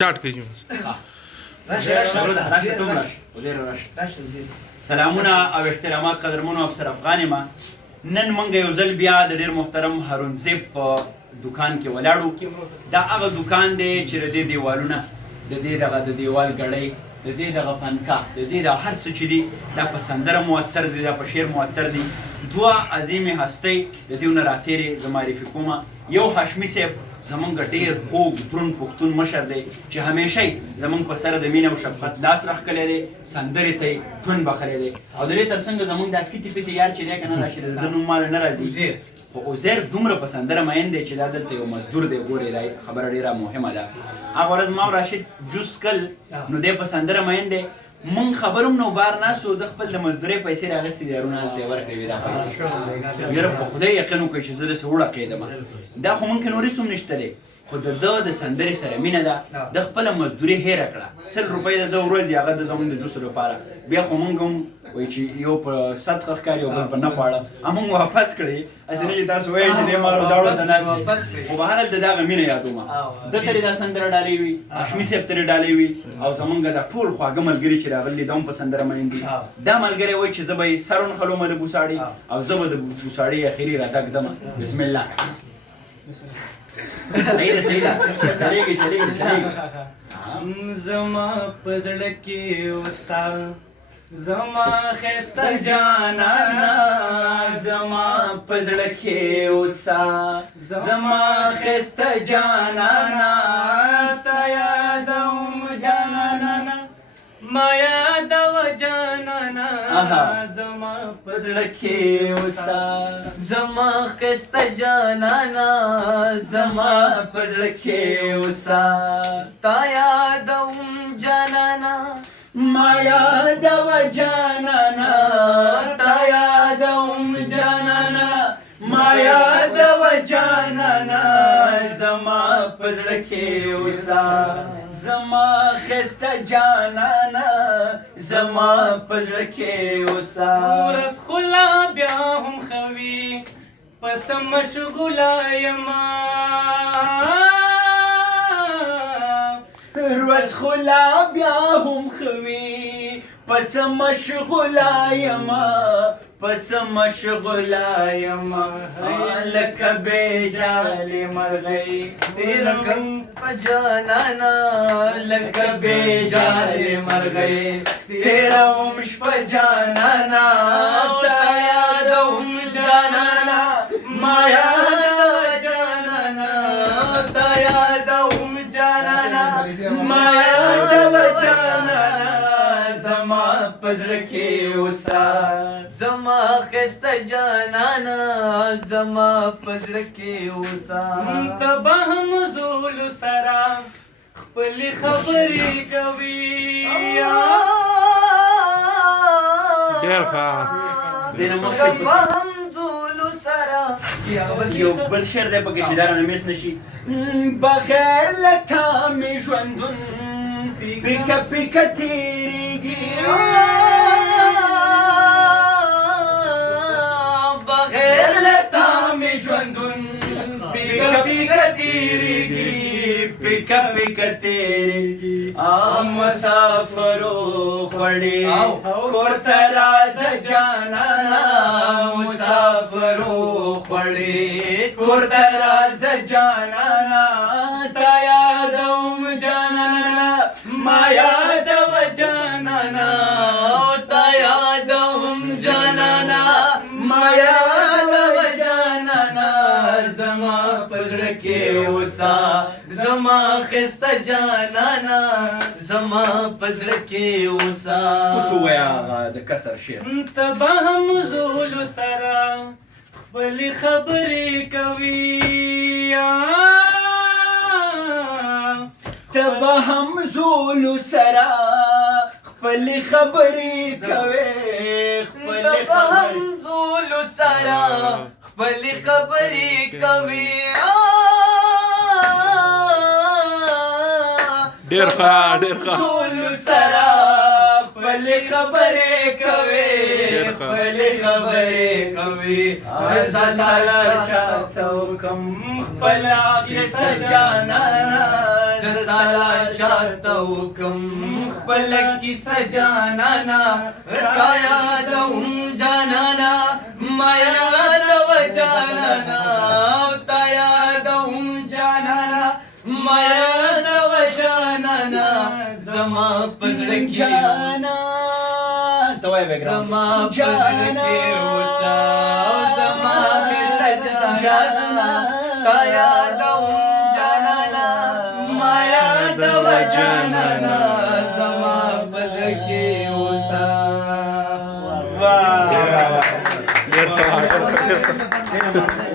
स्टार्ट कीजिए سلامونه او احترامات قدرمنو افسر افغان ما نن مونږ یو ځل بیا د ډیر محترم هارون زیب په دکان کې ولاړو. دا هغه دکان دی چې د دې دیوالونه د دې دغه د دیوال ګړۍ د دې دغه پنکا د دې د هر څه چې دي دا په سندره معطر دي، دا په شعر معطر دي. دوه عظیمې هستۍ د دېونه راتېرې زه معرفي کومه. یو هاشمي صاحب زمونږ ډېر خوږ دروند پښتون مشر دی چې همیشه یې زمونږ په سره د مینې او شفقت لاس راښکلی دی، سندرې ته یې ژوند بخلی دی. او د دې تر څنګ زمونږ دا پیتې پیتې یار چې دی که نه دا چې د ده نوم ماله نه راځي خو عزیر دومره په سندره مین دی چې دا دلته یو مزدور دی. ګورې دا خبره ډېره مهمه ده. هغه ورځ ما او راشد جوس کل نو دی په سندره مین دی. مونږ خبروم نو بار ناستو د خپل د مزدورۍ پیسې راغستې دي هارون هلته یې ورکړې وې دا پیسې. یاره په خدای یقین وکړئ چې زه داسې وړقېدم. دا خو ممکن ورېڅ هم نشته دی خو د ده د سندرې سره مینه ده. د خپله مزدوري هېره کړه. 100 روپۍ د ده ورځي هغه د زمونږ د جوسو لپاره. بیا خو مونږ هم وایي چې یو په سطخه ښکاري او بل په نه خواړه مونږ واپس کړئ. هسې نه چې تاسو وایئ چې دې مارو داړو ته ناست دی. خو بهرحال د دغه مینه یادومه. ده ته دا سندره ډالۍ وي، هاشمي صاحب ته ډالۍ وي او زمونږ دا ټول خواږه ملګري چې راغلي دا هم په سندره مین دي. دا ملګری وایي چې زه به یې سر ونښلومه د بوساړي او زه به د بوساړي اخري راتګ دمه. بسم الله. صحیح ده صحیح ده. چلیږي چلیږي چلیږي. زما په زړه کې اوسه زما ښایسته جانانه، زما په زړه کې اوسه زما ښایسته جانانه، تا یادوم جانانه ما یادوه جانانه، زما په زړه کې اوسه زما ښایسته جانانه، زما په زړه کې اوسه تا یادوم جانانه ما یادوه جانانه، تا یادوم جانانه ما یادوه جانانه، زما په زړه کې اوسه زما ښایسته جانانه، زما په زړه کې اوسه. ورځ خو لا بیا هم ښه وي پسه مشغوله یمه، ورځ خو لا بیا هم ښه وي پسه مشغوله یمه، پسه مشغوله یمه لکه بېجالې مرغۍ لکه په جانانه، لکه بېجالې مرغۍ تېروم شپه جانانه، تا یادوم جانانه ما یادوه جانانه، تا یادوم جانانه ما یادوه جانانه، زما په زړه کې اوسه زما ښایسته جانانه، زما په زړه کې اوسه. ته به هم زولو سره خپلې خبرې کوي، ډېر ښه. ته به هم زولو سره یو بل شعر دی پکې چې دا رانه میس نه شي. بغیر له تا مې ژوندون پیکه پیکه تېرېږي، بغیر له تا مې ژوندون پیکه پیکه تېرېږي، پیکه پیکه تېرېږي. مسافرو خوړې کور ته راځه جانانه، مسافرو خوړې کور ته راځه جانانه، تا یادوم جانانه ما یادوه جانانه، تا یادوم جانانه ما یادوه جانانه، زما په زړه کې اوسه زما ښایسته جانانه، زما په زړه کې اوسه. اوس ووایه هغه د کسر شعر. ته به هم زولو سره خپلې خبرې کوي، ته به هم زولو سره خپلې خبرې کوې، ته به هم زولو سره خپلې خبرې کوي، ډېر ښه ډېر ښه. زولو سره خپلې خبرې کوې، خپلې خبرې کوې، زه سره چاته وکم خپله قصه جانانه، زه साला चाहता हुकम पलक की सजाना ताया दऊं जानाना माया दव जानाना ताया दऊं जानाना माया दव जानाना जमा पजड़ जाना तवाय बैकग्राउंड जमा पजड़ के उसा जमा मिल जाना ताया दऊं जानाना माया दव जानाना जमा पजड़ के उसा डेढ़ का